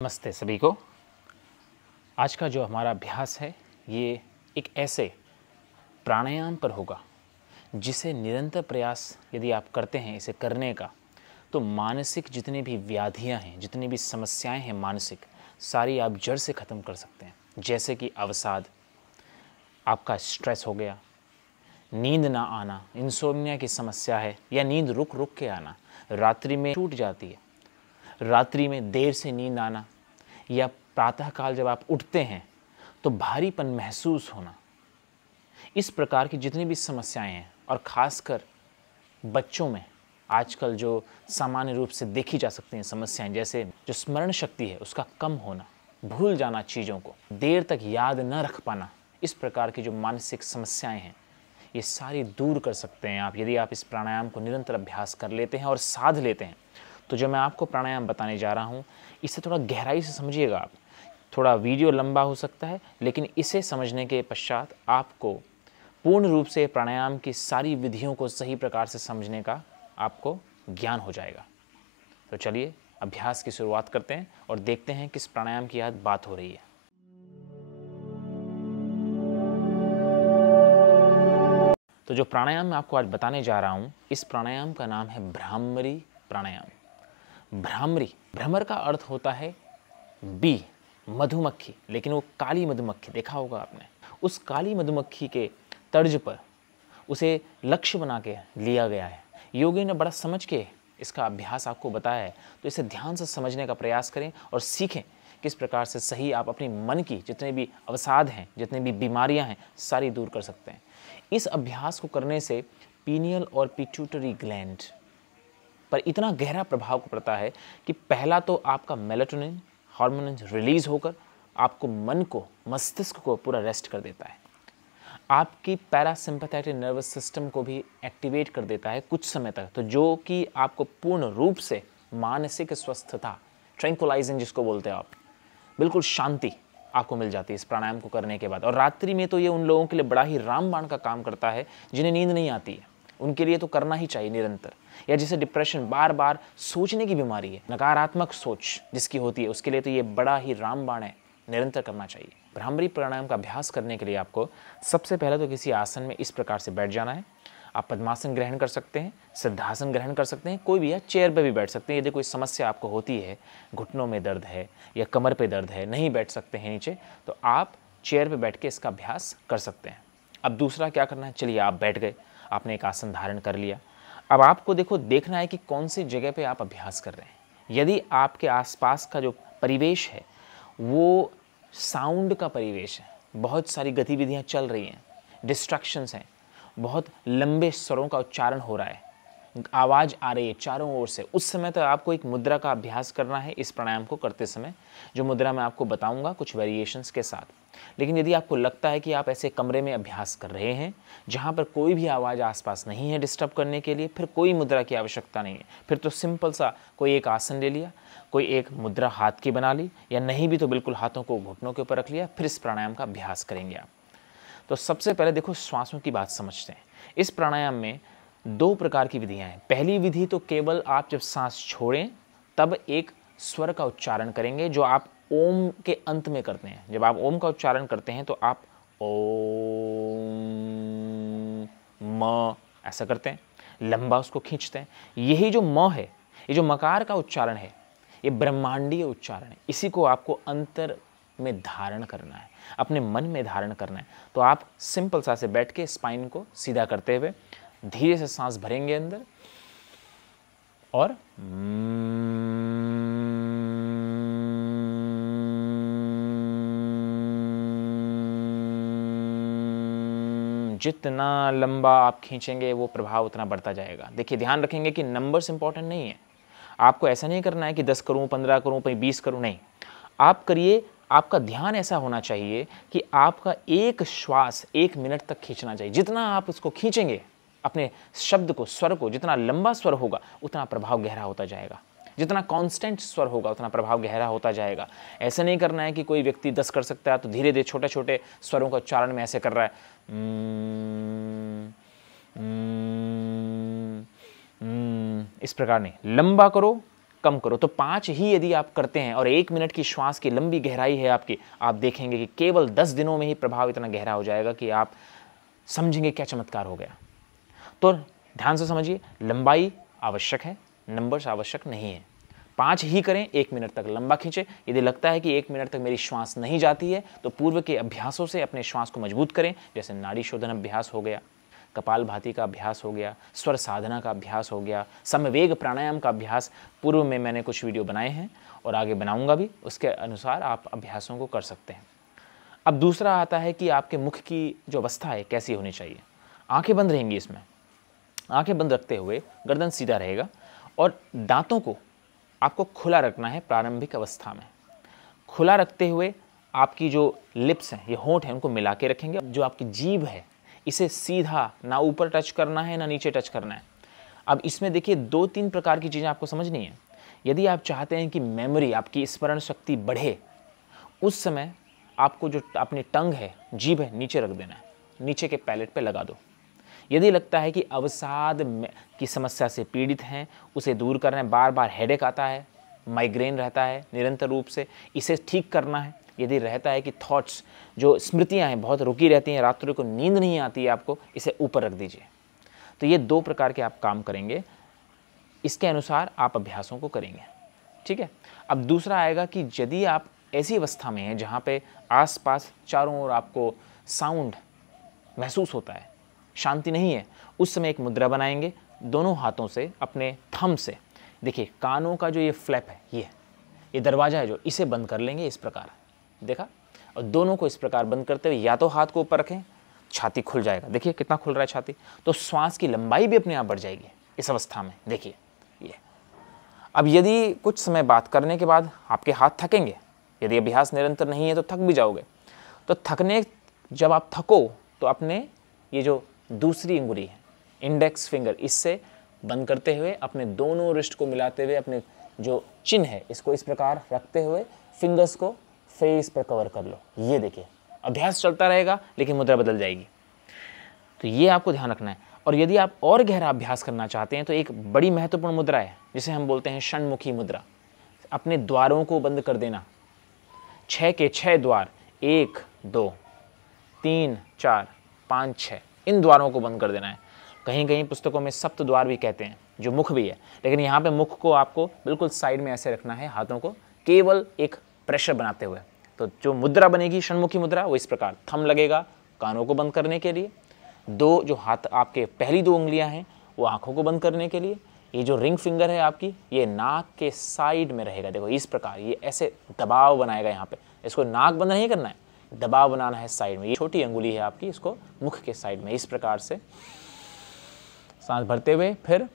नमस्ते सभी को। आज का जो हमारा अभ्यास है ये एक ऐसे प्राणायाम पर होगा जिसे निरंतर प्रयास यदि आप करते हैं इसे करने का, तो मानसिक जितनी भी व्याधियां हैं, जितनी भी समस्याएं हैं मानसिक, सारी आप जड़ से ख़त्म कर सकते हैं। जैसे कि अवसाद, आपका स्ट्रेस हो गया, नींद ना आना, इंसोम्निया की समस्या है, या नींद रुक रुक के आना, रात्रि में टूट जाती है, रात्रि में देर से नींद आना, या प्रातःकाल जब आप उठते हैं तो भारीपन महसूस होना, इस प्रकार की जितनी भी समस्याएं हैं, और ख़ासकर बच्चों में आजकल जो सामान्य रूप से देखी जा सकती हैं समस्याएं, जैसे जो स्मरण शक्ति है उसका कम होना, भूल जाना चीज़ों को, देर तक याद न रख पाना, इस प्रकार की जो मानसिक समस्याएं हैं ये सारी दूर कर सकते हैं आप यदि आप इस प्राणायाम को निरंतर अभ्यास कर लेते हैं और साध लेते हैं। तो जो मैं आपको प्राणायाम बताने जा रहा हूँ इसे थोड़ा गहराई से समझिएगा आप। थोड़ा वीडियो लंबा हो सकता है, लेकिन इसे समझने के पश्चात आपको पूर्ण रूप से प्राणायाम की सारी विधियों को सही प्रकार से समझने का आपको ज्ञान हो जाएगा। तो चलिए अभ्यास की शुरुआत करते हैं और देखते हैं किस प्राणायाम की आज बात हो रही है। तो जो प्राणायाम मैं आपको आज बताने जा रहा हूँ, इस प्राणायाम का नाम है भ्रामरी प्राणायाम। भ्रामरी, भ्रमर का अर्थ होता है बी, मधुमक्खी, लेकिन वो काली मधुमक्खी, देखा होगा आपने। उस काली मधुमक्खी के तर्ज पर उसे लक्ष्य बना के लिया गया है। योगी ने बड़ा समझ के इसका अभ्यास आपको बताया है, तो इसे ध्यान से समझने का प्रयास करें और सीखें किस प्रकार से सही आप अपनी मन की जितने भी अवसाद हैं, जितनी भी बीमारियां हैं, सारी दूर कर सकते हैं। इस अभ्यास को करने से पीनियल और पिट्यूटरी ग्लैंड पर इतना गहरा प्रभाव पड़ता है कि पहला तो आपका मेलाटोनिन हार्मोन रिलीज होकर आपको मन को, मस्तिष्क को पूरा रेस्ट कर देता है। आपकी पैरासिम्पैथेटिक नर्वस सिस्टम को भी एक्टिवेट कर देता है कुछ समय तक, तो जो कि आपको पूर्ण रूप से मानसिक स्वस्थता, ट्रैंक्विलाइजिंग जिसको बोलते हैं आप, बिल्कुल शांति आपको मिल जाती है इस प्राणायाम को करने के बाद। और रात्रि में तो ये उन लोगों के लिए बड़ा ही रामबाण का काम करता है जिन्हें नींद नहीं आती है, उनके लिए तो करना ही चाहिए निरंतर। या जिसे डिप्रेशन, बार बार सोचने की बीमारी है, नकारात्मक सोच जिसकी होती है, उसके लिए तो ये बड़ा ही रामबाण है, निरंतर करना चाहिए। भ्रामरी प्राणायाम का अभ्यास करने के लिए आपको सबसे पहले तो किसी आसन में इस प्रकार से बैठ जाना है। आप पद्मासन ग्रहण कर सकते हैं, सिद्धासन ग्रहण कर सकते हैं, कोई भी है, चेयर पे भी बैठ सकते हैं। यदि कोई समस्या आपको होती है, घुटनों में दर्द है या कमर पे दर्द है, नहीं बैठ सकते हैं नीचे, तो आप चेयर पे बैठ के इसका अभ्यास कर सकते हैं। अब दूसरा क्या करना है, चलिए आप बैठ गए, आपने एक आसन धारण कर लिया। अब आपको देखना है कि कौन सी जगह पे आप अभ्यास कर रहे हैं। यदि आपके आसपास का जो परिवेश है वो साउंड का परिवेश है, बहुत सारी गतिविधियां चल रही हैं, डिस्ट्रैक्शंस हैं, बहुत लंबे स्वरों का उच्चारण हो रहा है, आवाज़ आ रही है चारों ओर से, उस समय तो आपको एक मुद्रा का अभ्यास करना है इस प्राणायाम को करते समय, जो मुद्रा मैं आपको बताऊंगा कुछ वेरिएशंस के साथ। लेकिन यदि आपको लगता है कि आप ऐसे कमरे में अभ्यास कर रहे हैं जहां पर कोई भी आवाज़ आसपास नहीं है डिस्टर्ब करने के लिए, फिर कोई मुद्रा की आवश्यकता नहीं है। फिर तो सिंपल सा कोई एक आसन ले लिया, कोई एक मुद्रा हाथ की बना ली, या नहीं भी तो बिल्कुल हाथों को घुटनों के ऊपर रख लिया, फिर इस प्राणायाम का अभ्यास करेंगे आप। तो सबसे पहले देखो श्वासों की बात समझते हैं। इस प्राणायाम में दो प्रकार की विधियां हैं। पहली विधि तो केवल आप जब सांस छोड़ें तब एक स्वर का उच्चारण करेंगे जो आप ओम के अंत में करते हैं। जब आप ओम का उच्चारण करते हैं तो आप ओम म ऐसा करते हैं, लंबा उसको खींचते हैं। यही जो म है, ये जो मकार का उच्चारण है, ये ब्रह्मांडीय उच्चारण है। इसी को आपको अंतर में धारण करना है, अपने मन में धारण करना है। तो आप सिंपल सा से बैठ के स्पाइन को सीधा करते हुए धीरे से सांस भरेंगे अंदर, और जितना लंबा आप खींचेंगे वो प्रभाव उतना बढ़ता जाएगा। देखिए ध्यान रखेंगे कि नंबर्स इंपॉर्टेंट नहीं है। आपको ऐसा नहीं करना है कि 10 करूं, 15 करूं, 20 करूं, नहीं। आप करिए, आपका ध्यान ऐसा होना चाहिए कि आपका एक श्वास 1 मिनट तक खींचना चाहिए। जितना आप उसको खींचेंगे, अपने शब्द को, स्वर को, जितना लंबा स्वर होगा उतना प्रभाव गहरा होता जाएगा। जितना कांस्टेंट स्वर होगा उतना प्रभाव गहरा होता जाएगा। ऐसा नहीं करना है कि कोई व्यक्ति 10 कर सकता है तो धीरे धीरे छोटे छोटे स्वरों का उच्चारण में ऐसे कर रहा है, इस प्रकार नहीं। लंबा करो, कम करो। तो 5 ही यदि आप करते हैं और 1 मिनट की श्वास की लंबी गहराई है आपकी, आप देखेंगे कि केवल 10 दिनों में ही प्रभाव इतना गहरा हो जाएगा कि आप समझेंगे क्या चमत्कार हो गया। तो ध्यान से समझिए, लंबाई आवश्यक है, नंबर्स आवश्यक नहीं है। 5 ही करें, 1 मिनट तक लंबा खींचें। यदि लगता है कि 1 मिनट तक मेरी श्वास नहीं जाती है तो पूर्व के अभ्यासों से अपने श्वास को मजबूत करें, जैसे नाड़ी शोधन अभ्यास हो गया, कपालभाति का अभ्यास हो गया, स्वर साधना का अभ्यास हो गया, समवेग प्राणायाम का अभ्यास। पूर्व में मैंने कुछ वीडियो बनाए हैं और आगे बनाऊंगा भी, उसके अनुसार आप अभ्यासों को कर सकते हैं। अब दूसरा आता है कि आपके मुख की जो अवस्था है कैसी होनी चाहिए। आंखें बंद रहेंगी इसमें, आंखें बंद रखते हुए गर्दन सीधा रहेगा और दांतों को आपको खुला रखना है। प्रारंभिक अवस्था में खुला रखते हुए आपकी जो लिप्स हैं, ये होंठ हैं, उनको मिला के रखेंगे। जो आपकी जीभ है इसे सीधा ना ऊपर टच करना है ना नीचे टच करना है। अब इसमें देखिए 2-3 प्रकार की चीज़ें आपको समझनी है। यदि आप चाहते हैं कि मेमोरी, आपकी स्मरण शक्ति बढ़े, उस समय आपको जो अपनी टंग है, जीभ है, नीचे रख देना है, नीचे के पैलेट पे लगा दो। यदि लगता है कि अवसाद की समस्या से पीड़ित हैं, उसे दूर करना है, बार बार हेडेक आता है, माइग्रेन रहता है निरंतर रूप से, इसे ठीक करना है। यदि रहता है कि थॉट्स, जो स्मृतियां हैं, बहुत रुकी रहती हैं, रात्रि को नींद नहीं आती है आपको, इसे ऊपर रख दीजिए। तो ये 2 प्रकार के आप काम करेंगे, इसके अनुसार आप अभ्यासों को करेंगे। ठीक है। अब दूसरा आएगा कि यदि आप ऐसी अवस्था में हैं जहाँ पे आसपास चारों ओर आपको साउंड महसूस होता है, शांति नहीं है, उस समय एक मुद्रा बनाएंगे। दोनों हाथों से अपने थंब से, देखिए कानों का जो ये फ्लैप है, ये दरवाज़ा है जो, इसे बंद कर लेंगे इस प्रकार, देखा। और दोनों को इस प्रकार बंद करते हुए या तो हाथ को ऊपर रखें, छाती खुल जाएगा, देखिए कितना खुल रहा है छाती। तो श्वास की लंबाई भी अपने आप बढ़ जाएगी इस अवस्था में, देखिए ये। अब यदि कुछ समय बात करने के बाद आपके हाथ थकेंगे, यदि अभ्यास निरंतर नहीं है तो थक भी जाओगे। तो जब आप थको तो अपने ये जो दूसरी अंगुली है, इंडेक्स फिंगर, इससे बंद करते हुए अपने दोनों रिस्ट को मिलाते हुए अपने जो चिन्ह है इसको इस प्रकार रखते हुए फिंगर्स को फेस पर कवर कर लो। ये देखिए अभ्यास चलता रहेगा लेकिन मुद्रा बदल जाएगी। तो ये आपको ध्यान रखना है। और यदि आप और गहरा अभ्यास करना चाहते हैं तो एक बड़ी महत्वपूर्ण मुद्रा है जिसे हम बोलते हैं षण्मुखी मुद्रा। अपने द्वारों को बंद कर देना, 6 के 6 द्वार, 1 2 3 4 5 6, इन द्वारों को बंद कर देना है। कहीं कहीं पुस्तकों में सप्त द्वार भी कहते हैं, जो मुख भी है, लेकिन यहाँ पे मुख को आपको बिल्कुल साइड में ऐसे रखना है, हाथों को केवल एक प्रेशर बनाते हुए। तो जो मुद्रा बनेगी षण्मुखी मुद्रा, वो इस प्रकार, थंब लगेगा कानों को बंद करने के लिए, 2 जो हाथ आपके पहली 2 उंगलियां हैं वो आंखों को बंद करने के लिए, ये जो रिंग फिंगर है आपकी, ये नाक के साइड में रहेगा, देखो इस प्रकार, ये ऐसे दबाव बनाएगा यहाँ पे। इसको नाक बंद नहीं करना है, दबाव बनाना है साइड में। ये छोटी अंगुली है आपकी, इसको मुख के साइड में इस प्रकार से सांस भरते हुए फिर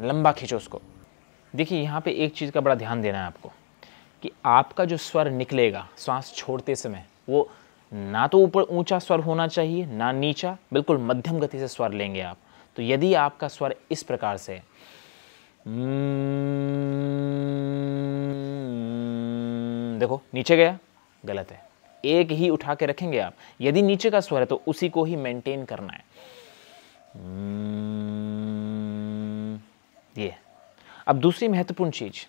लंबा खींचो उसको। देखिए यहाँ पे एक चीज़ का बड़ा ध्यान देना है आपको कि आपका जो स्वर निकलेगा श्वास छोड़ते समय, वो ना तो ऊपर ऊंचा स्वर होना चाहिए ना नीचा, बिल्कुल मध्यम गति से स्वर लेंगे आप। तो यदि आपका स्वर इस प्रकार से देखो नीचे गया, गलत है, एक ही उठा के रखेंगे आप। यदि नीचे का स्वर है तो उसी को ही मेंटेन करना है, ये। अब दूसरी महत्वपूर्ण चीज,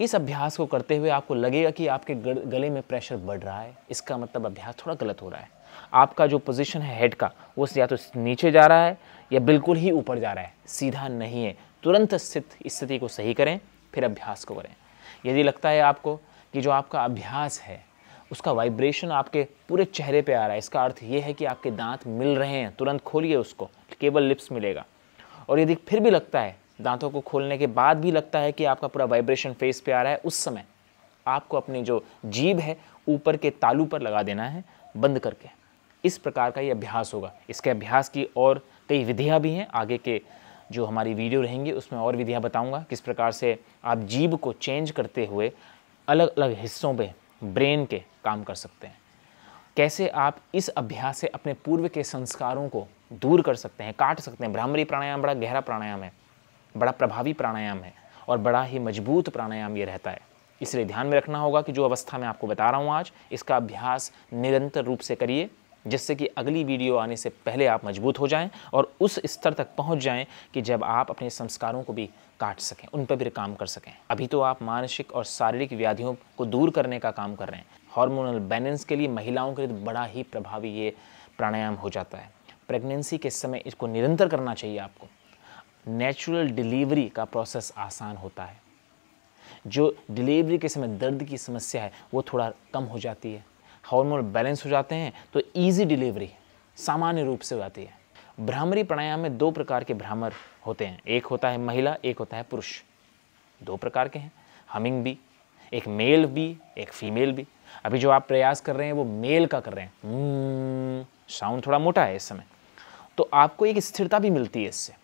इस अभ्यास को करते हुए आपको लगेगा कि आपके गले में प्रेशर बढ़ रहा है, इसका मतलब अभ्यास थोड़ा गलत हो रहा है। आपका जो पोजीशन है हेड का, वो या तो नीचे जा रहा है या बिल्कुल ही ऊपर जा रहा है, सीधा नहीं है। तुरंत स्थिति को सही करें, फिर अभ्यास को करें। यदि लगता है आपको कि जो आपका अभ्यास है उसका वाइब्रेशन आपके पूरे चेहरे पे आ रहा है, इसका अर्थ ये है कि आपके दांत मिल रहे हैं, तुरंत खोलिए उसको, केवल लिप्स मिलेगा। और यदि फिर भी लगता है, दांतों को खोलने के बाद भी लगता है कि आपका पूरा वाइब्रेशन फेस पे आ रहा है, उस समय आपको अपनी जो जीभ है ऊपर के तालू पर लगा देना है बंद करके। इस प्रकार का ये अभ्यास होगा। इसके अभ्यास की और कई विधियां भी हैं, आगे के जो हमारी वीडियो रहेंगी उसमें और विधियां बताऊंगा किस प्रकार से आप जीभ को चेंज करते हुए अलग अलग हिस्सों पे ब्रेन के काम कर सकते हैं, कैसे आप इस अभ्यास से अपने पूर्व के संस्कारों को दूर कर सकते हैं, काट सकते हैं। भ्रामरी प्राणायाम बड़ा गहरा प्राणायाम है, बड़ा प्रभावी प्राणायाम है। और बड़ा ही मजबूत प्राणायाम ये रहता है। इसलिए ध्यान में रखना होगा कि जो अवस्था मैं आपको बता रहा हूँ आज, इसका अभ्यास निरंतर रूप से करिए, जिससे कि अगली वीडियो आने से पहले आप मजबूत हो जाएं और उस स्तर तक पहुंच जाएं कि जब आप अपने संस्कारों को भी काट सकें, उन पर भी काम कर सकें। अभी तो आप मानसिक और शारीरिक व्याधियों को दूर करने का काम कर रहे हैं। हार्मोनल बैलेंस के लिए महिलाओं के लिए बड़ा ही प्रभावी ये प्राणायाम हो जाता है। प्रेगनेंसी के समय इसको निरंतर करना चाहिए आपको। नेचुरल डिलीवरी का प्रोसेस आसान होता है। जो डिलीवरी के समय दर्द की समस्या है वो थोड़ा कम हो जाती है। हार्मोनल बैलेंस हो जाते हैं तो इजी डिलीवरी सामान्य रूप से हो जाती है। भ्रामरी प्राणायाम में 2 प्रकार के भ्रामर होते हैं, एक होता है महिला, एक होता है पुरुष। 2 प्रकार के हैं, हमिंग भी, एक मेल भी, एक फीमेल भी। अभी जो आप प्रयास कर रहे हैं वो मेल का कर रहे हैं, साउंड थोड़ा मोटा है इस समय, तो आपको एक स्थिरता भी मिलती है इससे।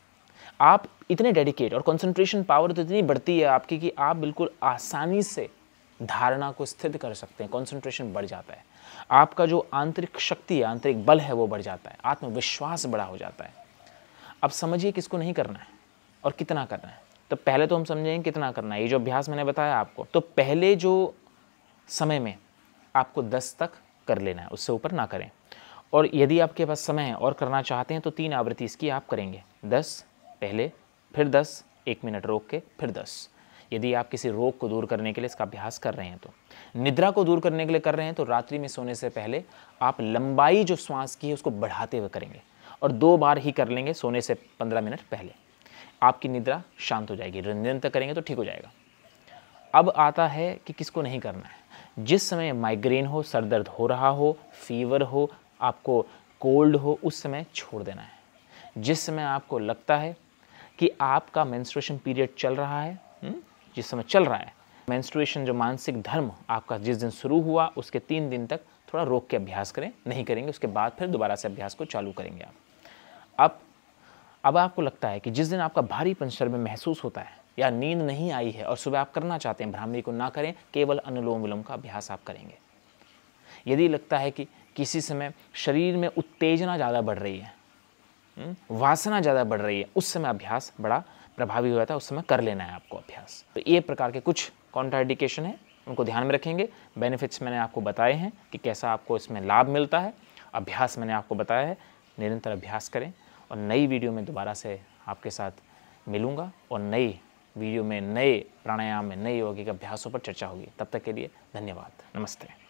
आप इतने डेडिकेट और कंसंट्रेशन पावर तो इतनी बढ़ती है आपकी कि आप बिल्कुल आसानी से धारणा को स्थिर कर सकते हैं। कंसंट्रेशन बढ़ जाता है, आपका जो आंतरिक शक्ति है, आंतरिक बल है वो बढ़ जाता है, आत्मविश्वास बड़ा हो जाता है। अब समझिए किसको नहीं करना है और कितना करना है। तो पहले तो हम समझेंगे कितना करना है। ये जो अभ्यास मैंने बताया आपको, तो पहले जो समय में आपको 10 तक कर लेना है, उससे ऊपर ना करें। और यदि आपके पास समय है और करना चाहते हैं तो 3 आवृत्ति इसकी आप करेंगे। 10 पहले, फिर 10, 1 मिनट रोक के, फिर 10। यदि आप किसी रोग को दूर करने के लिए इसका अभ्यास कर रहे हैं तो, निद्रा को दूर करने के लिए कर रहे हैं तो रात्रि में सोने से पहले आप लंबाई जो श्वास की है उसको बढ़ाते हुए करेंगे और 2 बार ही कर लेंगे सोने से 15 मिनट पहले। आपकी निद्रा शांत हो जाएगी। निरंतर करेंगे तो ठीक हो जाएगा। अब आता है कि किसको नहीं करना है। जिस समय माइग्रेन हो, सर दर्द हो रहा हो, फीवर हो, आपको कोल्ड हो, उस समय छोड़ देना है। जिस समय आपको लगता है कि आपका मेंस्ट्रुएशन पीरियड चल रहा है, जिस समय चल रहा है, मेंस्ट्रुएशन जो मानसिक धर्म आपका जिस दिन शुरू हुआ उसके 3 दिन तक थोड़ा रोक के अभ्यास करें, नहीं करेंगे उसके बाद फिर दोबारा से अभ्यास को चालू करेंगे आप। अब आपको लगता है कि जिस दिन आपका भारीपन शरीर में महसूस होता है या नींद नहीं आई है और सुबह आप करना चाहते हैं, भ्रामरी को ना करें, केवल अनुलोम विलोम का अभ्यास आप करेंगे। यदि लगता है कि किसी समय शरीर में उत्तेजना ज़्यादा बढ़ रही है, वासना ज़्यादा बढ़ रही है, उस समय अभ्यास बड़ा प्रभावी हो जाता है, उस समय कर लेना है आपको अभ्यास। तो ये प्रकार के कुछ कॉन्ट्राइंडिकेशन है, उनको ध्यान में रखेंगे। बेनिफिट्स मैंने आपको बताए हैं कि कैसा आपको इसमें लाभ मिलता है। अभ्यास मैंने आपको बताया है, निरंतर अभ्यास करें। और नई वीडियो में दोबारा से आपके साथ मिलूँगा और नई वीडियो में नए प्राणायाम में नए यौगिक अभ्यासों पर चर्चा होगी। तब तक के लिए धन्यवाद, नमस्ते।